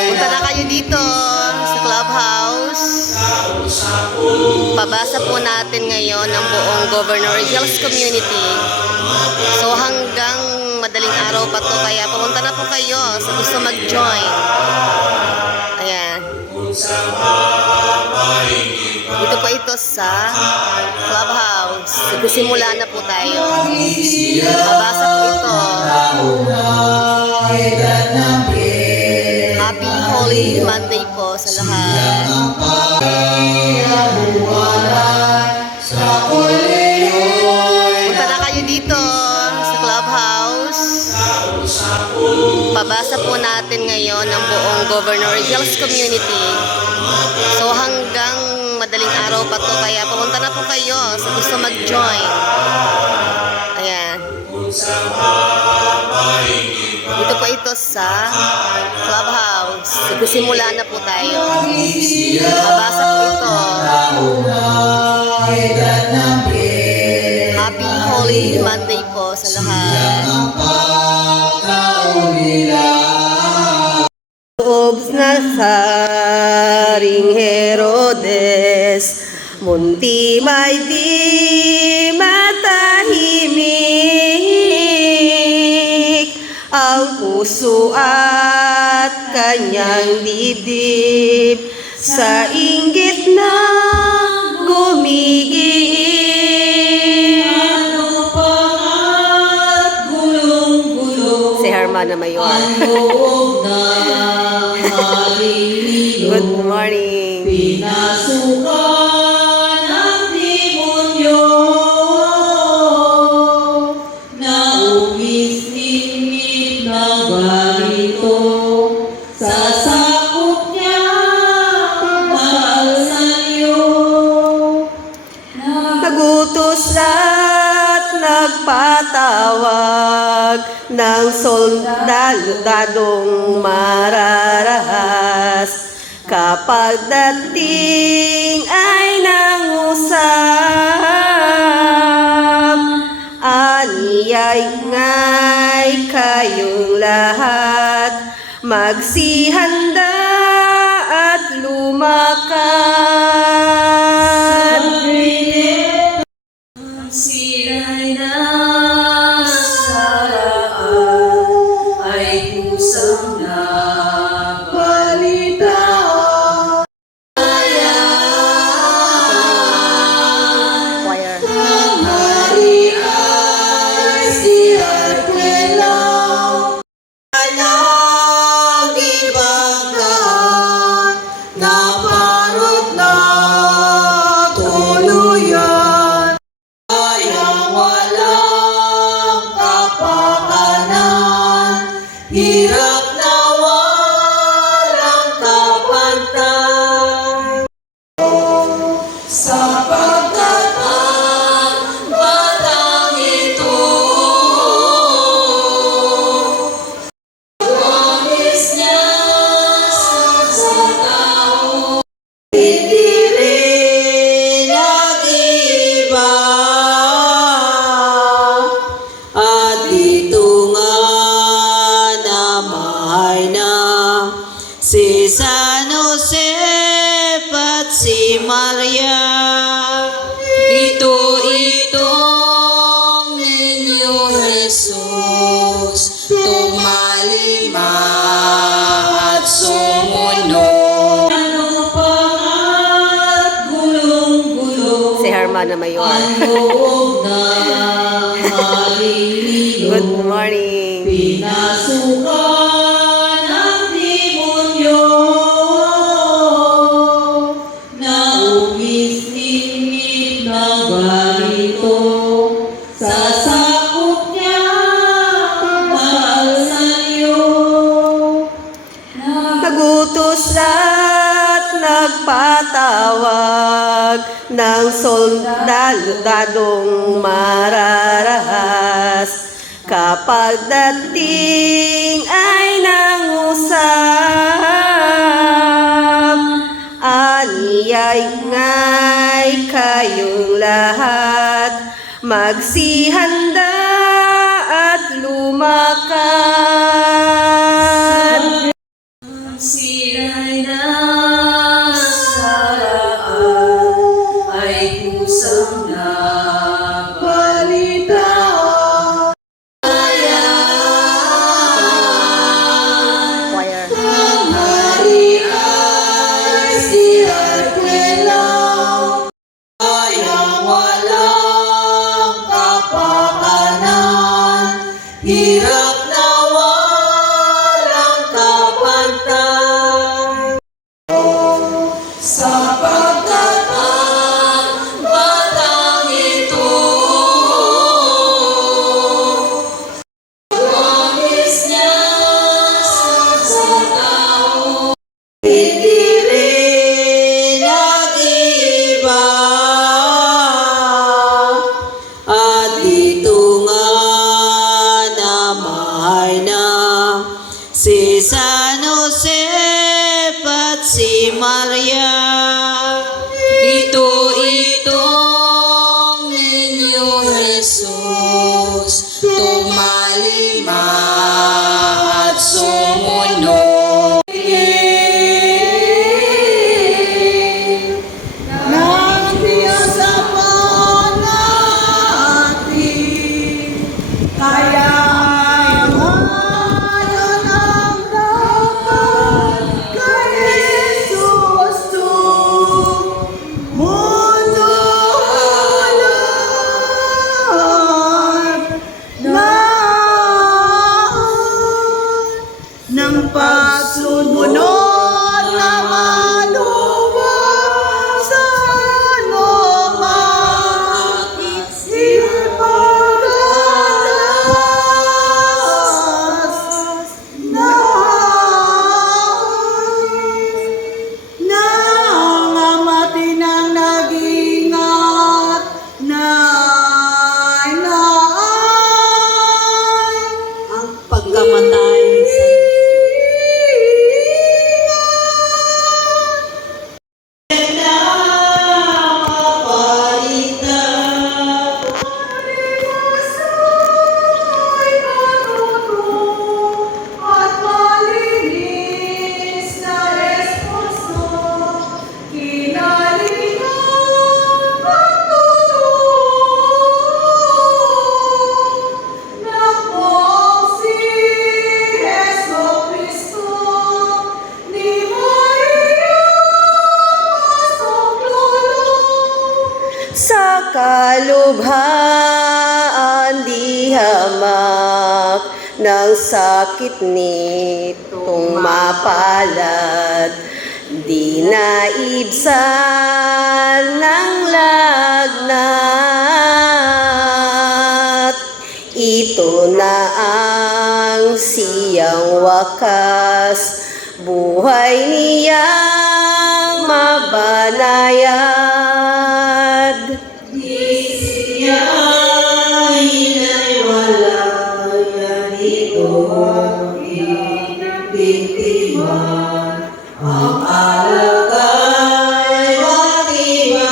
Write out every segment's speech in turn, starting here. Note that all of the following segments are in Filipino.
Punta na kayo dito sa clubhouse. Pabasa po natin ngayon ang buong Governor Hills Community. So hanggang madaling araw pa to, kaya pumunta na po kayo sa gusto mag-join. Ayan. Dito po ito sa clubhouse. Simula na po tayo. Pabasa po ito. Happy Holy Monday po sa lahat. Punta na kayo dito sa clubhouse. Pabasa po natin ngayon ang buong Governor Hills Community. So hanggang madaling araw pa to, kaya pumunta na po kayo sa gusto mag-join. Ayan. Dito po ito sa clubhouse. Simula na po tayo. Pabasa po ito. Happy Holy Monday po sa lahat. Loob na saring Herodes, munti may di matahimik ang puso at kanyang dibdib sa inggit na gumigiit. Ano pa at gulong-gulong si Hermana Mayor. Good morning. Pinasukan ng demonyo na umisningit ng ganito sa sakop niya pagkasalyo. Nagutos at nagpatawag ng soldadong mararahas. Kapag dating ay nangusap, aniyay ngay kayong lahat, magsihanda at lumakad. Sila'y nasaraan ay kusang nabalitaan. Choir. Hari ay si Arquelaw ng ibang daan na parot na tuluyan. Walang kapakanan, hirap na walang kapantay. Sapagkat ang batang ito, promise niya sa tao, hindi rin nag-iba. At dito nga namatay na si San Josep at si Maria. Dito itong ninyong Jesus, tumalima at sumunod. Ano pa at gulong-gulong Si Hermana Mayor. ang loob ng haliliyo. Good morning. Pinasukan ng demonyo na umisningit ng ganito sa sakop niya pagkasalyo. Nagutos at nagpatawag ng soldadong mararahas. Kapag dating ay nangusap, aniyay ngay kayong lahat, magsihanda at lumakad. hirap na walang kapantay. Sapagkat ang batang ito, wangis niya sa tao, hindi rin nag-iba. At dito nga namay na si San Josep at si Maria. Itong ninyo Jesus, tumalima at sumunod. Nang Diyos Ama natin, kaya ngayon ang dapat kay Jesus mundo lahat na ng pagsumunod na maluwag sa anumang ipagalas ng amati ng nag-ingat na ang pagkamatay at malinis na esposo, kinalingan pagtulong ng buong si Jesucristo, ni Maria Masaklolo. Sa kalubhaan di hamak ng sakit nitong mapalad, di naibsan ng lagnat. Ito na ang siyang wakas, buhay niyang mabanayad. Siya ay walang ganito, biktima, ang alagay matibay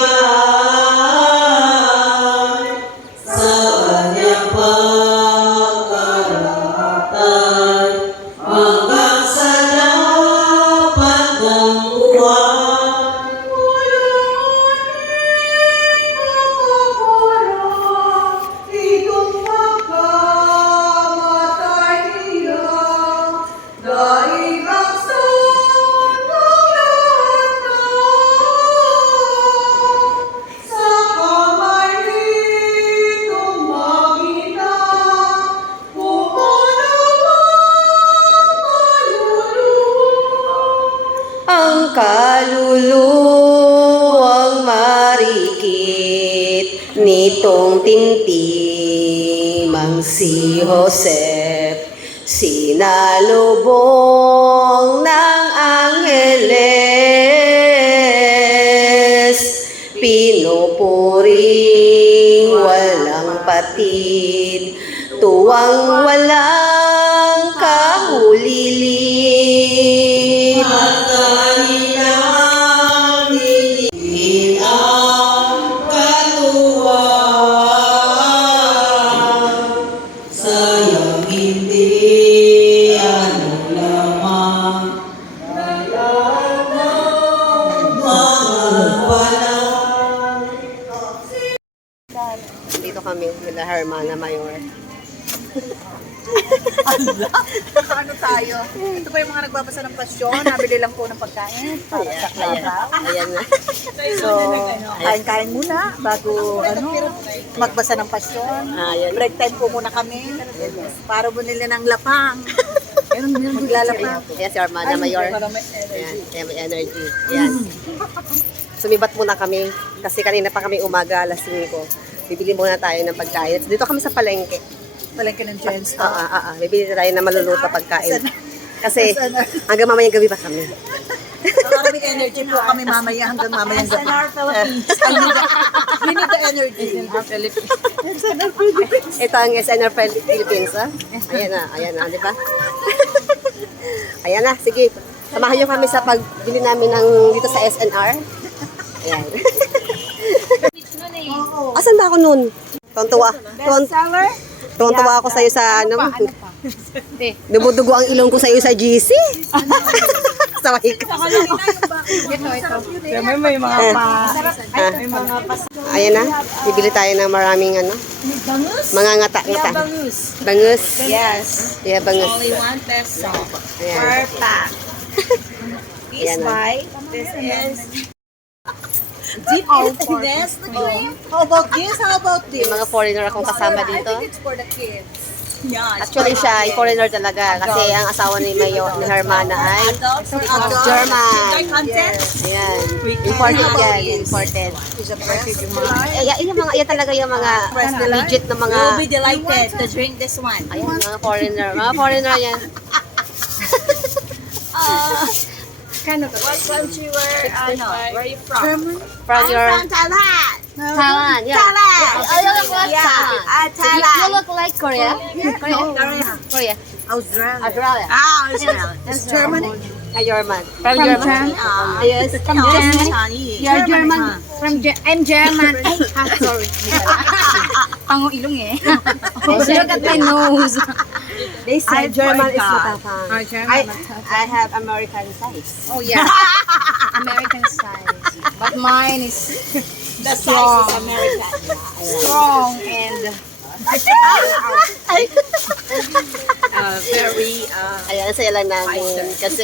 sa kanyang pagkaratay hanggang sa dapat ng buwan. Itong pagkamatay niya, dahil ang son ng lahat na sa kamay nitong magina, pumunawang kaluluwa. Ang kaluluwang marikit nitong tintimang si Josep, sinalubong ng angeles, pinupuring walang patid, tuwang walang kahulilit. At kanilang nilingin ang katuwang, sayang hindi ano lamang mga panahon. Dito kami nila Hermana Mayor. Ano tayo? Ito ba yung mga nagbabasa ng pasyon? Nabili lang po ng pagkain para sa klabaw. Ayan na. So, kain-kain muna bago magbasa ng pasyon. Ayan. Break time po muna kami para bumili ng lapang. Maglalapang. Ayan si Armada Mayor. Ayan, kaya may energy. Ayan. Sumibat muna kami kasi kanina pa kami umaga, alas 5. Bibili muna tayo ng pagkain. Dito kami sa palengke. Palengke ng Gents. Bibili tayo na maluluto pagkain. Kasi hanggang mamayang gabi pa kami. Maraming energy po kami mamaya hanggang mamayang gabi. We need the energy. Ito ang SNR Philippines, ha? Ayan na, di ba? Ayan na, sige. Samahan niyo kami sa pagbili namin dito sa SNR. Ayan. Asan ba ako nun? Tuwan-tuwa. Tuwan-tuwa ako sa'yo sa dumudugo ang ilong ko sa'yo sa GC. Saway ka. May mga Ayan na, bibili tayo ng maraming mga ngata-ngata. Bangus. Yes. Yeah, bangus. Only 1 peso Ayan. per pack. Ayan na. This is deep this. How about this? How about this? Yung mga foreigner akong kasama I dito. think it's for the kids. Yeah, Actually siya, ay foreigner talaga. Kasi ang asawa ni Hermana ay adults or adults. German. Content. Ayan. Imported yan. Imported. Yan talaga yung mga legit na mga, You'll be delighted to drink this one. ayan, mga foreigner. Mga foreigner yan. What country where are you from? From your Thailand. Thailand. Yeah. Thailand. You look like Thailand. Thailand. You look like Korea. Korea. Australia. Australia. Australia. It's Germany. German. From German. Yes. From Germany. You're German. I'm German. Sorry. Pango ilong eh. Look at my nose. They say German is matapang. German. I have American size. Oh yeah. American size. But mine is The size is American. strong and Very Ayan, saya lang namin. Kasi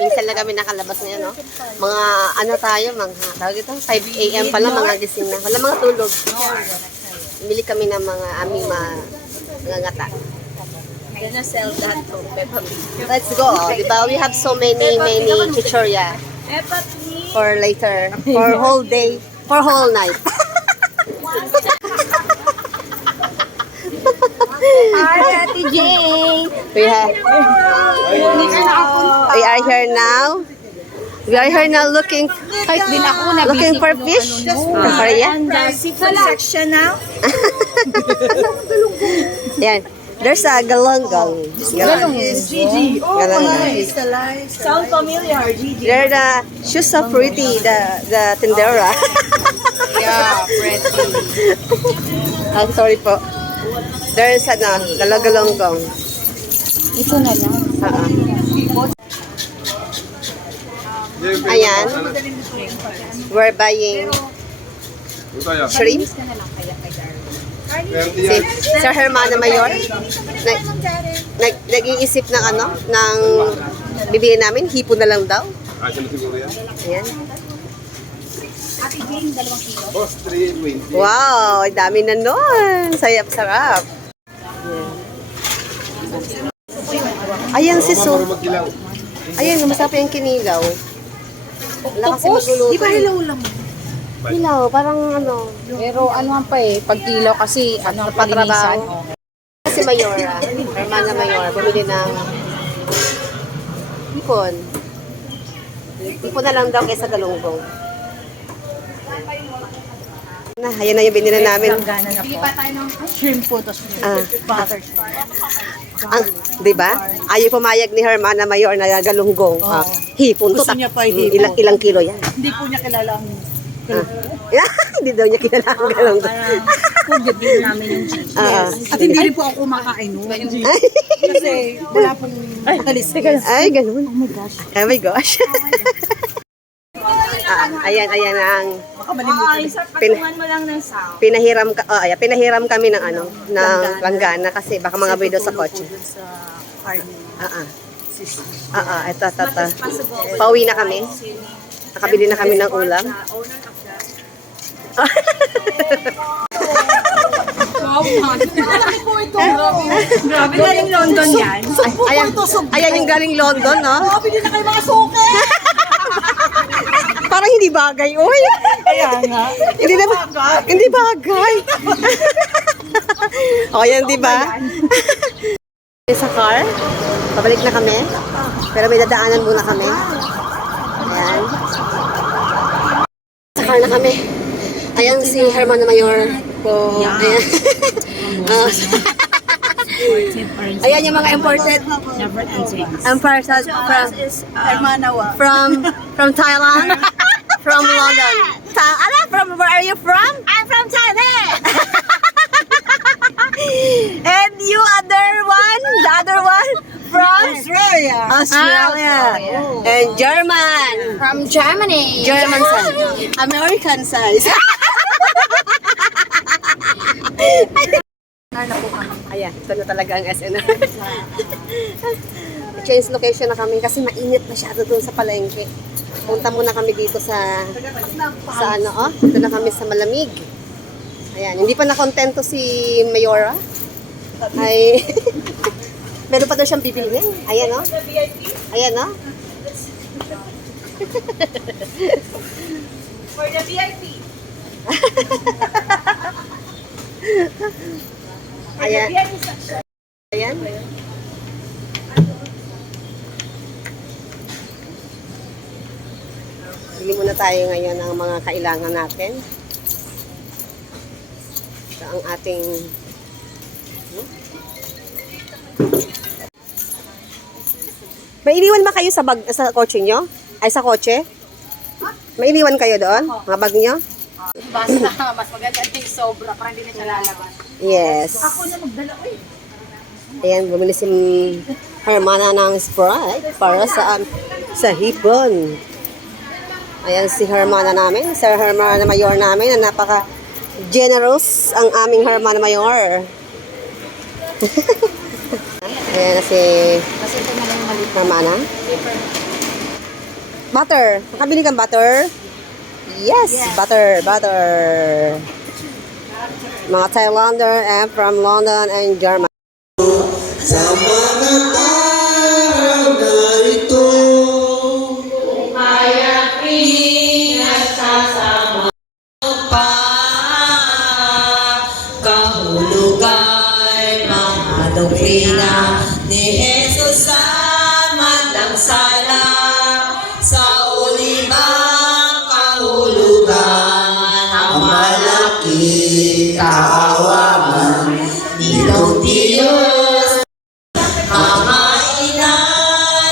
minsan lang kami nakalabas ngayon, no? Mga tayo, tawag ito, 5 a.m. pa lang, mga gising na. Wala mga tulog. Bili kami ng mga aming mga ngata. gonna sell that to Peppa Pig. Let's go. Diba? We have so many chichorya Peppa Pig. for later, for whole day, for whole night. Hi, Ate Jane. We are here now. We are here now looking for fish. From Korea. Seafood section now. Yan. There's a galonggong. Gigi. Oh, Galonggong. nice. Sound familiar, Gigi. She's so pretty, the tindera. Yeah, pretty. I'm sorry po. There's galonggong. Ito na lang. Ayan. We're buying shrimp. Si Sir Hermana Mayor nag-iisip ng bibili namin, hipo na lang daw. Ayan. Boss, 320. Wow, ang dami na nun. Sarap. Ayan si Su. Magkilaw. Ayan, masarap yung kinilaw. Wala kasi magluluto. Di ba hilaw lang? Hilaw, parang Pero ano pa pag kilaw kasi patrabaho. Si Mayora, Hermana Mayor, bumili ng hipon. Hipon na lang daw kaysa galunggong. Ayan na yung binili namin. Shrimp po, tapos butter. Di ba? Ayaw pumayag ni Hermana Mayor na galunggong. Hipon to. Gusto niya pa hipon. Ilang kilo yan. Hindi po niya kilala ang Hindi daw niya kilala ang galunggong. food din namin yung Gigi. At hindi rin po ako kumakain nun. Kasi wala pong talis. Ay, ganun. Oh my gosh. Ayan ang Baka malimutan. patungan mo lang ng sound. Pinahiram kami ng ng langgana kasi baka mga video sa kotse. Sa car ni sis. Ito. Pauwi na kami. Nakabili na kami ng ulam. Grabe, galing London yan. Ayan yung galing London, no? Bili na kayo mga suke! Parang hindi bagay, uy. Kaya nga. Hindi bagay. O, yan, di ba? Sa car, pabalik na kami. Pero may dadaanan muna kami. Ayan. Sa car na kami. Ayan si Herman Mayor po. Ayan. Ayan yung mga imported parcels from Thailand, from London. From where are you from? I'm from Thailand. And you the other one from Australia. And German. From Germany. German size. American size. Ayan, ito na talaga ang SNR. Change location na kami kasi mainit masyado doon sa palengke. Punta muna kami dito sa dito na kami sa malamig. Ayan, hindi pa nakontento si Mayora. Ay, meron pa daw siyang bibilhin. Ayan, Ayan, For the VIP. Ayan. Ayan. Bili muna tayo ngayon ng mga kailangan natin. Ito ang ating May iniwan ba kayo sa kotse nyo? Ay, sa kotse? May iniwan kayo doon? Mga bag nyo? Basta, mas maganda yung sobra para hindi na siya lalabas. Yes. Ako na magdala ko Ayan, bumili si Hermana ng Sprite para sa hipon. Ayan si Hermana namin, Sir Hermana Mayor namin, na napaka-generous ang aming Hermana Mayor. Ayan na si Kasi ito na lang yung maliit. Hermana. Butter. Nakabili kang butter? Yes, butter. Mga Thailander and from London and Germany. Sa mga araw na ito, umayakin at sasama pa, kahulugay mga doktrina ni Jesus sa madlang sala, sa ulimang kahulugan ang malaki kaawaman nitong Diyos. Mga ina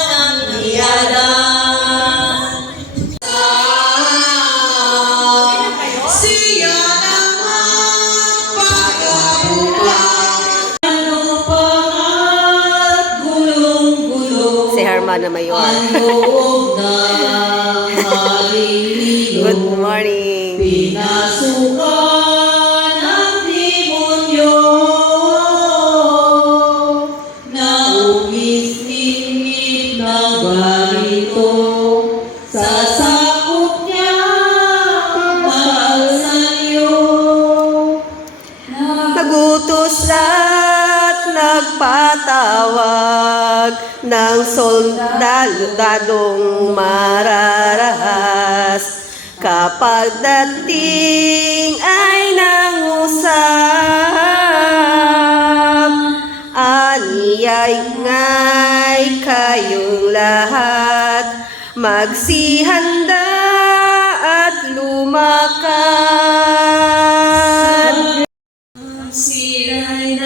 ng biyada, siya naman pag-abukan. Ano pa at gulong-gulong Si Hermana Mayor. ang loob ng haliliyo. Good morning. Pinasukan ng demonyo na umisingit ng ganito sa sakop niya mahal sa iyo. Nagutos at nagpatawag ng soldadong mararahas. Kapag dating ay nangusap, aniyay nga'y kayong lahat, magsihanda at lumakad. Sila'y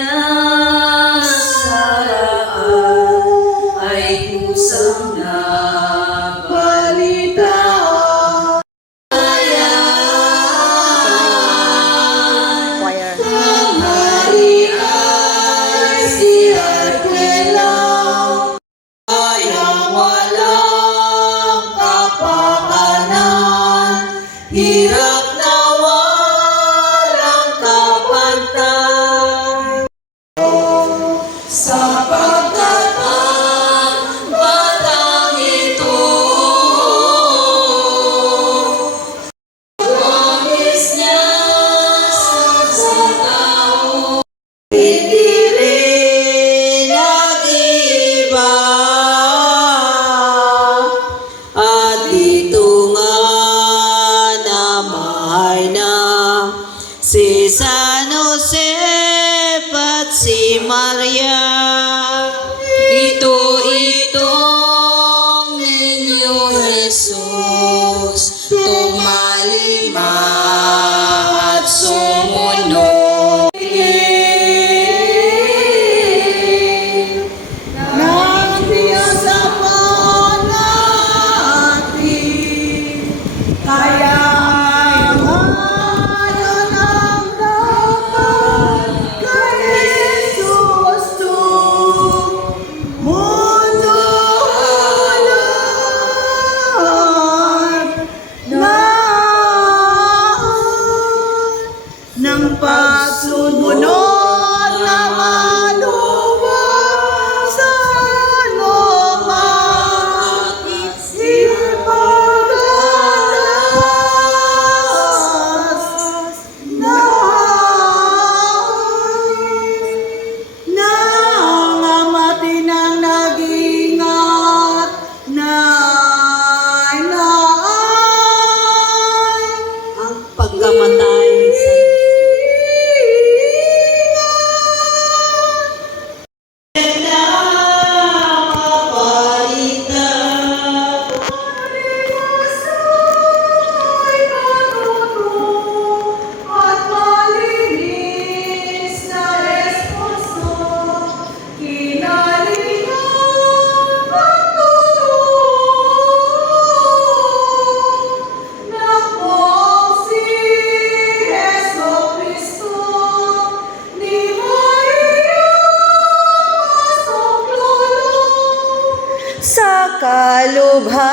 nasaraan ay kusang nabalitaan. Choir. Hari ay si Arkela, ay ang walang kapakanan. kalubhaan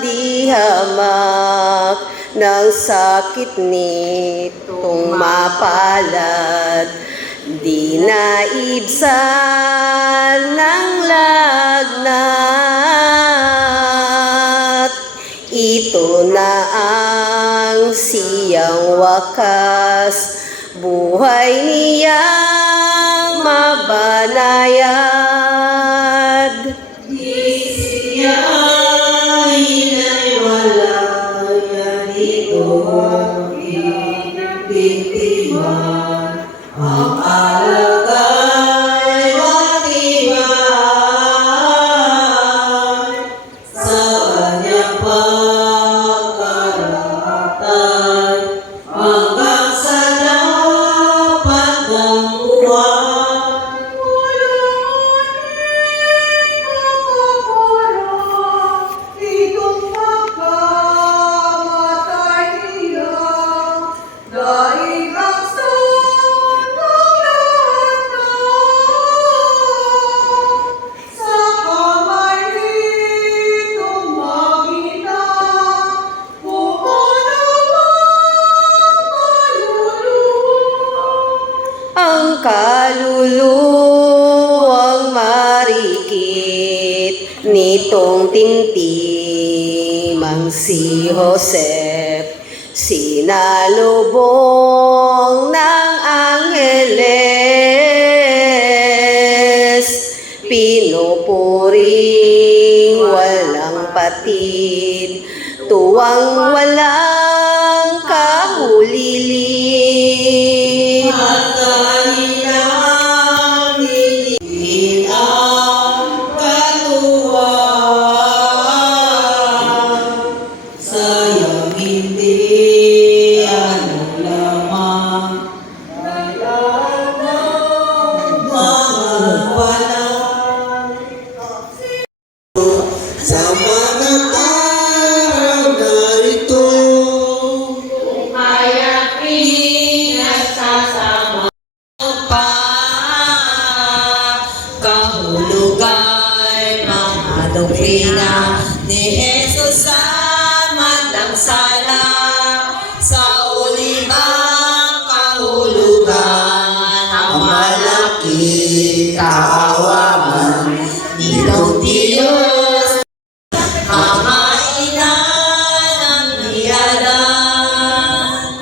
di hamak ng sakit nitong mapalad, di naibsan ng lagnat. Ito na ang siyang wakas, buhay niyang mabanayad. Ang kaluluwang marikit nitong tintimang si Joseph, sinalubong ng Angeles, pinupuring walang patid, tuwang walang kahulilit. Sa mga tao narito, pa kahulugay mga doktrina ni Jesus sa magdang sala sa ulibang kahulugan ang malaki kahawaman nitong Diyos Ama ina ng niyadan.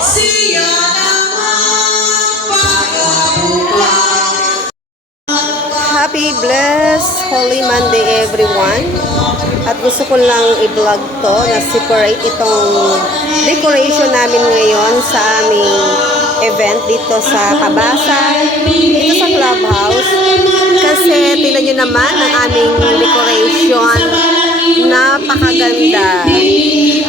Siya namang pagkabukas. Happy, blessed, Holy Monday everyone. At gusto ko lang i-vlog to na separate itong decoration namin ngayon sa aming event dito sa Kabasan, dito sa clubhouse. Kasi tingnan nyo naman ang aming decoration, napakaganda.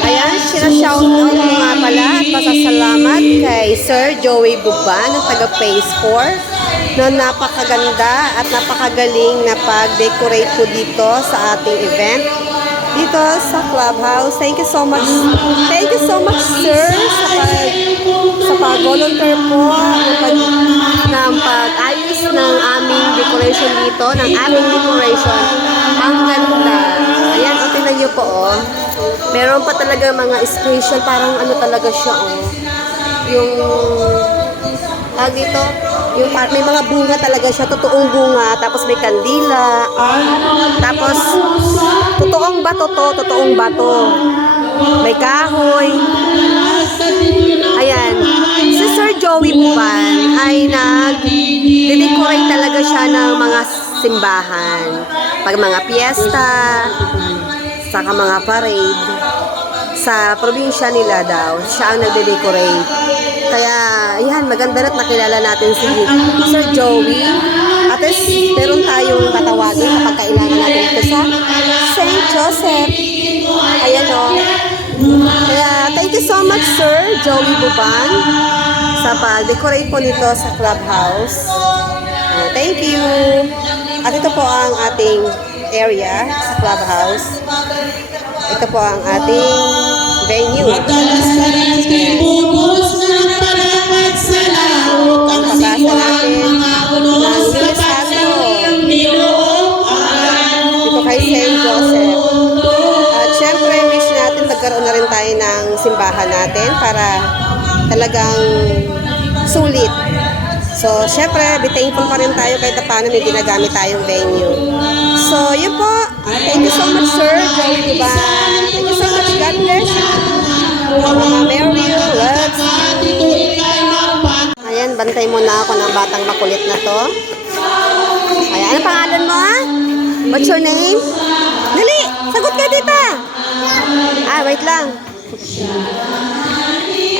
Ayan, sinashoutout ko nga pala at pasasalamat kay Sir Joey Buban ng taga Phase 4 na napakaganda at napakagaling na pag-decorate po dito sa ating event dito sa clubhouse. Thank you so much. Thank you so much, sir, sa pag-volunteer po ng pag-ayos ng aming decoration dito, ng aming decoration. Ang ganda. Ayan, o, tingnan nyo po, oh. Meron pa talaga mga special, parang ano talaga siya, oh. Yung, dito, yung may mga bunga talaga siya, totoong bunga, tapos may kandila, tapos totoong bato to, totoong bato, may kahoy. Ayan, si Sir Joey Buban ay nag-decorate talaga siya ng mga simbahan, pag mga piyesta, saka mga parade. Sa probinsya nila daw, siya ang nagde-decorate. Kaya, ayan, maganda na't nakilala natin si Sir Joey. At least, meron tayong tatawagin kapag kailangan natin ito sa St. Joseph. Ayan o. Kaya, thank you so much, Sir Joey Buban, sa pag-decorate po nito sa clubhouse. Thank you. At ito po ang ating area sa clubhouse. Ito po ang ating venue. Madalas ka natin bubos ng parapat sa laot. Ang Pagkasa natin ng mga ulo sa Lunes simbahan natin para talagang sulit. So, syempre, be thankful pa rin tayo kahit paano may ginagamit tayong venue. So, yun po. Thank you so much, Sir Joey Tuban. Thank you so much. God bless you. Mary, let's. Ayan, bantay muna ako ng batang makulit na to. Ayan, ano pangalan mo, ha? What's your name? Dali, sagot ka, tita. Wait lang.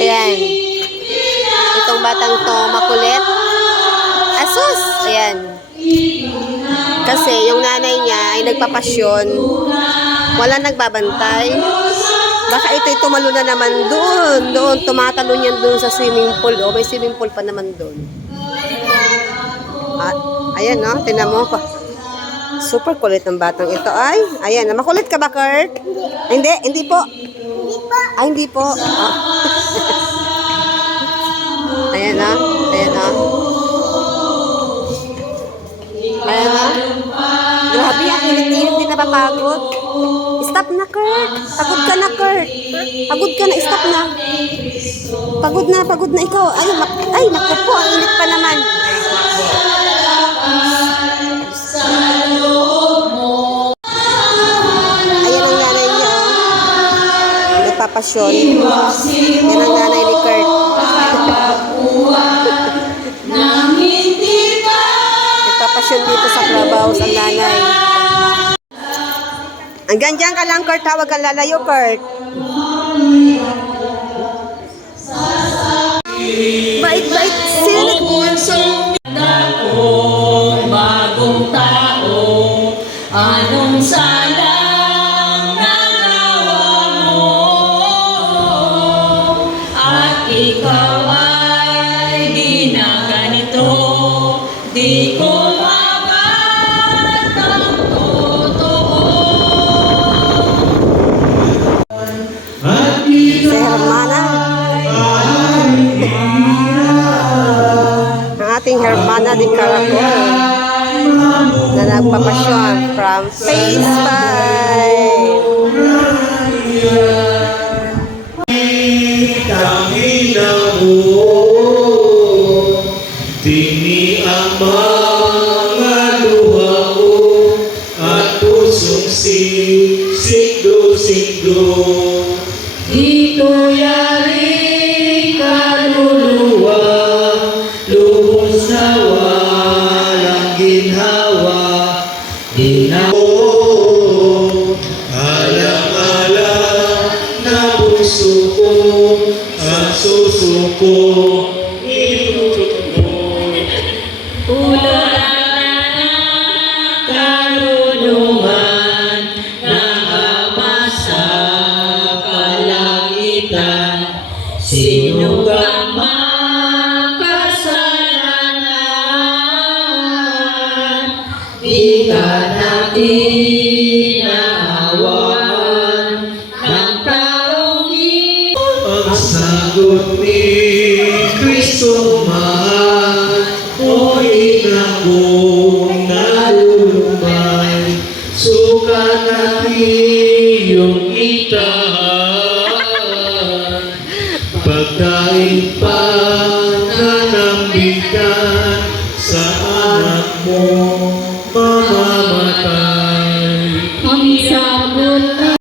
Ayan. Itong batang to, makulit. Asus! Ayan. Kasi yung nanay niya ay nagpapasyon. Wala nagbabantay. Baka ito'y tumalo na naman doon. Tumatalon yan doon sa swimming pool. O, may swimming pool pa naman doon. Ayan, no? Tingnan mo. Super kulit ng batang ito. Ayan. Makulit ka ba, Kurt? Hindi. Hindi po. Hindi po. Ayan, no? Ayan, no? Ayan, no? Grabe, ang init-init din napapagod. Stop na, Kurt. Pagod ka na, Kurt. Pagod ka na, stop na. Pagod na ikaw. Ay, naku po, ang init pa naman. Ayan ang nanay niya, oh. Nagpapasyon. Yan ang nanay ni Kurt. Nagpapasyon dito sa clubhouse ang nanay. Hanggang dyan ka lang, Kurt. Huwag kang lalayo, Kurt. Bait-bait. Sino? Bagong tao, anong salang nagawa mo? At ikaw ay ginaganito, di ko mabat ang totoo. Si Hermana. Ang ating Hermana di Caracol na nagpapasyon from Phase 5. Tangina mo, tini ang mga luha ko at pusong sigdo-sigdo. Di ko yari kaluluwa, lubos na walang ginhawa. Di na ko alam-alam na puso ko at susuko. Ulan na karunungan na ama sa kalangitan. Sino ka makasalanan? Di ka natin naawan ng taong Ang sagot ni Kristo mahal, o ina kong nalulumay, sukat at iyong itahan.